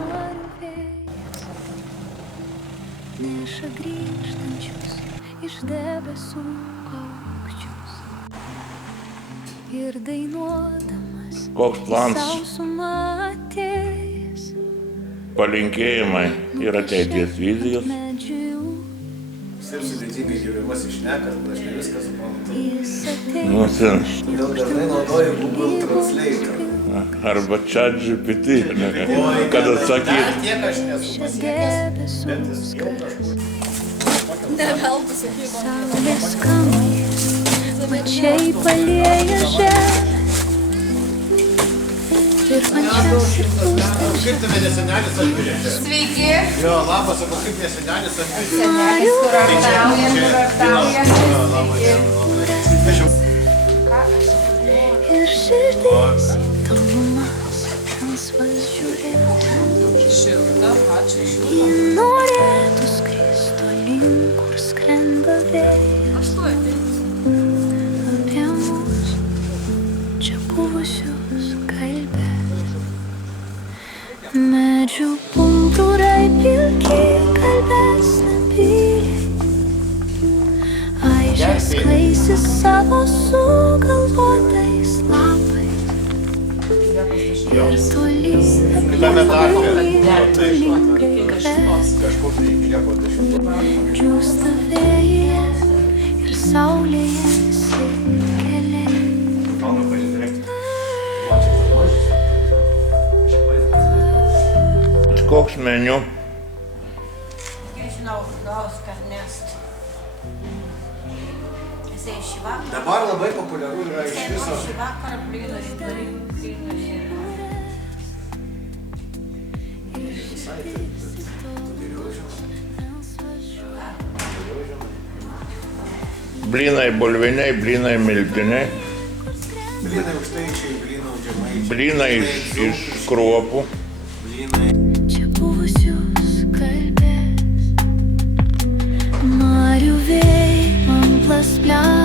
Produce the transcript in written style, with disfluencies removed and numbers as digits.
marių vėjas neša grįžtančius iš debesų paukščius ir dainuodamas Koks planas? sausumą atėjęs Palinkėjimai ir ateities vizijos. Taip sudėtingai gyvenimas išnekas, bet aš ne viską suprantu. Nu, sen. Todėl dažnai naudoju Google Translator. Arba ChatGPT, kad atsakyt. Tiek aš nesu pasiekęs, bet jis jau kažkur. Saulės kamuolys plačiai palieja žemę ir ančias ir plūstas Kaip tave nesenelis atvežė? Sveiki! Jo, labas, o kaip nesenelis atvežė? Senelis kurortauja. ir širdis tolumas ransvas žiūrės. Šilta, pačia Ji šilta. norėtų skrist tolyn, kur skrenda vėjas. Apie mus čia buvusius kalbės. Medžių pumpurai pilki kalbės nebyliai. Aižės sklaisis savo sugalvotais lapais. Ir tolyn Kažkur tai iki Liepos 10. džiūsta vėjyje ir saulėje visi keliai. Mano pažiūrėk. Koks meniu? Nežinau, gaus karnest. Jisai šį vakarą. Dabar labai populiaru yra iš viso. Šį vakarą blynus daryt. Visai taip. Tu geriau žinai. Blynai bulviniai, blynai miltiniai, Blynai aukštaičiai, blynai žemaičiai. blynai iš kruopų. Blynai. Čia buvusius kalbės. Marių vėjai man plasplės.